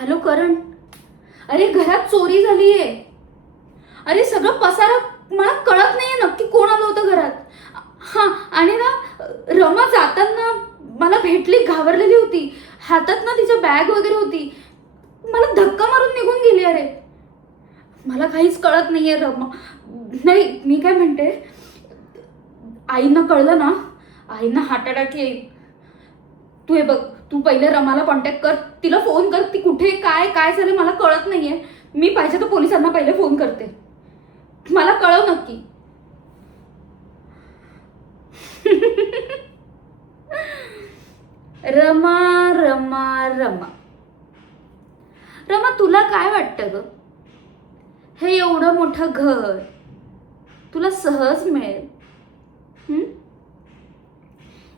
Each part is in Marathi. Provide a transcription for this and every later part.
हॅलो करण. अरे घरात चोरी झालीये. अरे सगळं पसारा, मला कळत नाहीये नक्की कोण आलं होतं घरात. हा, आणि ना रमा जाताना मला भेटली, घाबरलेली होती. हातात ना तिच्या बॅग वगैरे होती. मला धक्का मारून निघून गेली. अरे मला काहीच कळत नाहीये रमा. नाही, मी काय म्हणते, आईंना कळलं ना, आईंना हार्ट अटॅक येईल. तू हे बघ, तू पहिले रमाला कॉन्टॅक्ट कर, तिला फोन कर. ती कुठे, काय काय झालं मला कळत नाहीये. मी पाहिजे तर पोलिसांना पहिले फोन करते. मला कळव नक्की. रमा रमा रमा रमा, तुला काय वाटतं ग? हे एवढं मोठं घर तुला सहज मिळेल?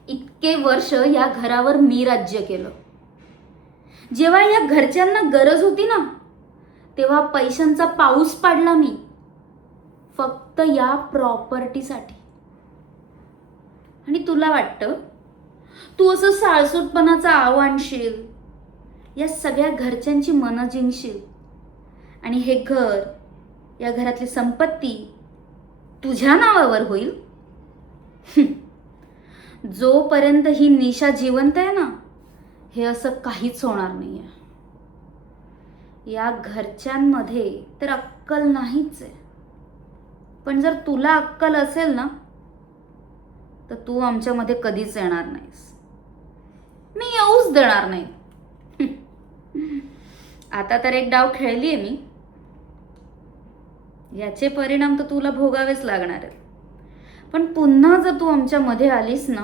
इतके वर्ष या घरावर मी राज्य केलं. जेव्हा या घरच्यांना गरज होती ना, तेव्हा पैशांचा पाऊस पाडला मी, फक्त या प्रॉपर्टीसाठी. आणि तुला वाटतं तू असं साळसूटपणाचा आव आणशील, या सगळ्या घरच्यांची मनं जिंकशील, आणि हे घर, या घरातली संपत्ती तुझ्या नावावर होईल? जोपर्यंत ही निशा जिवंत आहे ना, हे असं काहीच होणार नाहीये. या घरच्यांमध्ये तर अक्कल नाहीच आहे. पण जर तुला अक्कल असेल ना, तर तू आमच्यामध्ये कधीच येणार नाहीस. मी येऊच देणार नाही. आता तर एक डाव खेळलीये मी, याचे परिणाम तर तुला भोगावेच लागणार आहेत. पण पुन्हा जर तू आमच्या मध्ये आलीस ना,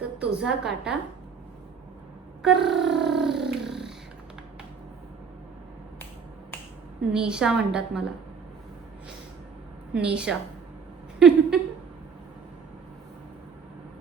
तर तुझा काटा कर. निशा म्हणतात मला, निशा.